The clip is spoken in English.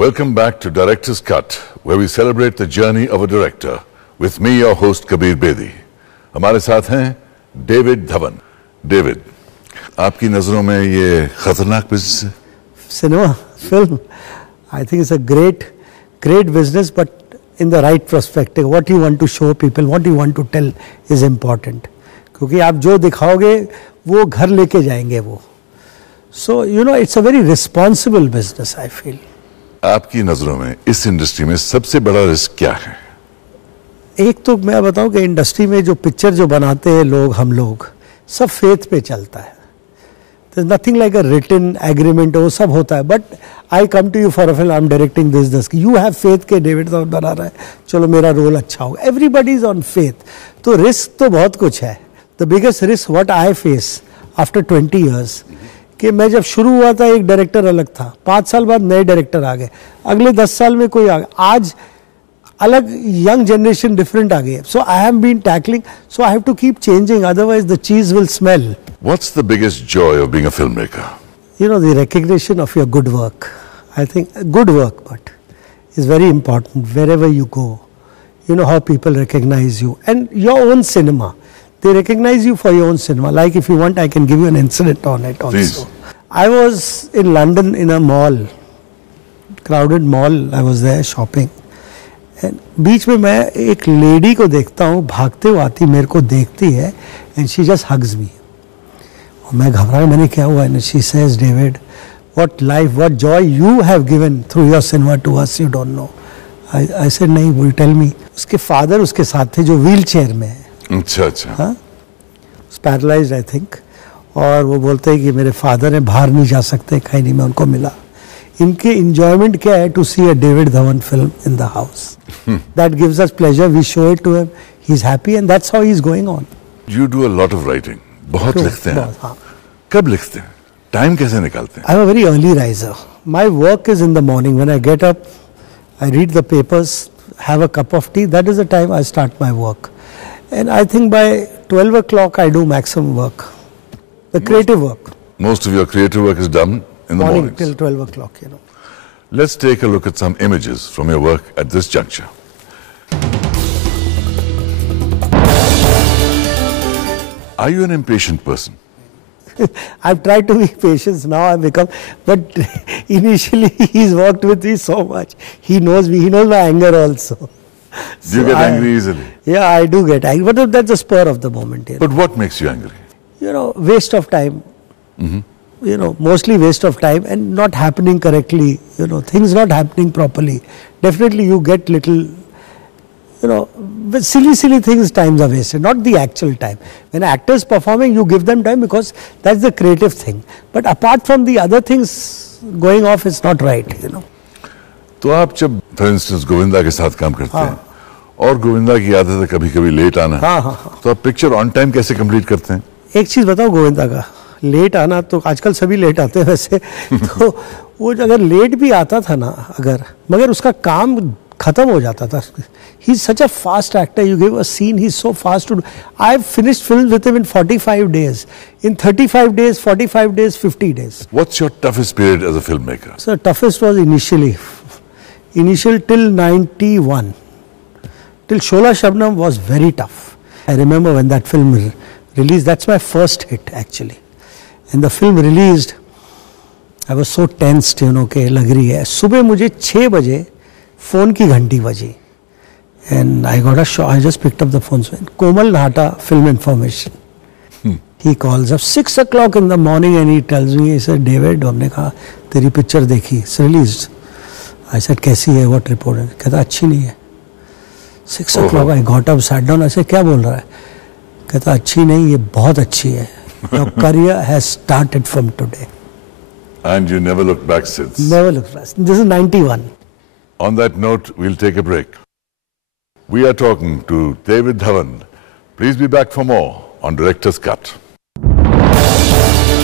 Welcome back to Director's Cut, where we celebrate the journey of a director. With me, your host Kabir Bedi. हमारे साथ हैं David Dhawan. David, आपकी नजरों में ये खतरनाक बिजनेस है? Cinema, film, I think it's a great business, but in the right perspective. What you want to show people, what you want to tell is important. क्योंकि आप जो दिखाओगे वो घर लेके जाएंगे वो. So it's a very responsible business, I feel. आपकी नजरों में इस इंडस्ट्री में सबसे बड़ा रिस्क क्या है? एक तो मैं बताऊं कि इंडस्ट्री में जो पिक्चर जो बनाते हैं लोग, हम लोग सब फेथ पे चलता है. There's nothing like a written agreement, वो सब होता है. But I come to you for a film, I'm directing this. You have faith के डेविड धवन बना रहा है, चलो मेरा रोल अच्छा होगा. Everybody is on faith. तो रिस्क तो बहुत कुछ है. The biggest risk what I face after 20 years कि मैं जब शुरू हुआ था एक डायरेक्टर अलग था, 5 साल बाद नए डायरेक्टर आ गए, अगले 10 साल में कोई आ गया, आज अलग यंग जनरेशन डिफरेंट आ गई. So I have been tackling, so I have to keep changing, otherwise the cheese will smell. What's the biggest joy of being a filmmaker? The recognition of your good work. I think good work, but is very important wherever you go. How people recognize you and your own cinema. They recognize you for your own cinema. Like if you want, I can give you an incident on it also. Please. I was in London in a mall, crowded mall. I was there shopping. And बीच में मैं एक lady को देखता हूँ, भागते हुए आती, मेरे को देखती है, and she just hugs me. और मैं घबरा गया, मैंने क्या हुआ? And she says, David, what life, what joy you have given through your cinema to us, you don't know. I said, नहीं, will you tell me? उसके फादर उसके साथ थे जो व्हील चेयर में है. अच्छा. हाँ, पैरालाइज्ड आई थिंक. और वो बोलते हैं कि मेरे फादर हैं, बाहर नहीं जा सकते, कहीं नहीं. मैं उनको मिला. इनके इंजॉयमेंट क्या है? To see a David Dhawan film in the house. That gives us pleasure. We show it to him. He is happy and that's how he is going on. You do a lot of writing. बहुत लिखते हैं. हाँ. कब लिखते हैं? Time कैसे निकालते हैं? I am a very early riser. My work is in the morning. When I get up, I read the papers, have a cup of T. That is the time I start my work. And I think by 12 o'clock I do maximum work, the creative work. Most of your creative work is done in the mornings. Till 12 o'clock, Let's take a look at some images from your work at this juncture. Are you an impatient person? I've tried to be patient, now I've become, but initially he's worked with me so much. He knows me, he knows my anger also. Do you get angry easily? Yeah, I do get angry, but that's the spur of the moment. But what makes you angry? Waste of time. Mostly waste of time and not happening correctly. Things not happening properly. Definitely you get little, silly things, times are wasted, not the actual time. When actors performing, you give them time because that's the creative thing. But apart from the other things going off, it's not right, तो आप जब for instance Govinda के साथ काम करते हैं और गोविंदा की आदत है कभी कभी लेट आना, तो आप पिक्चर ऑन टाइम कैसे कंप्लीट करते हैं? एक चीज बताओ, गोविंदा का लेट आना, तो आजकल सभी लेट आते हैं वैसे. तो वो अगर लेट भी आता था ना, मगर उसका काम खत्म हो जाता था. He is such a fast actor. You give a scene, he is so fast to do. I have finished films with him in 45 days, in 35 days, 45 days, 50 days. What's your toughest period as a filmmaker? So toughest was initial till 91, till Shola Shabnam was very tough. I remember when that film released, that's my first hit actually. And the film released, I was so tensed, कि लग रही है. सुबह मुझे 6 बजे phone की घंटी बजी. And I got a shock. I just picked up the phone. Komal Nahata, Film Information. He calls up 6 o'clock in the morning and he tells me, he said, David, हमने कहा तेरी पिक्चर देखी, it's released. I said, कैसी है? What report है? कहता अच्छी नहीं है. 6 o'clock I got up, sat down. I said, क्या बोल रहा है? कहता अच्छी नहीं, ये बहुत अच्छी है. Your career has started from today. And you never looked back since? Never looked back. This is 91. On that note, we'll take a break. We are talking to David Dhawan. Please be back for more on Director's Cut.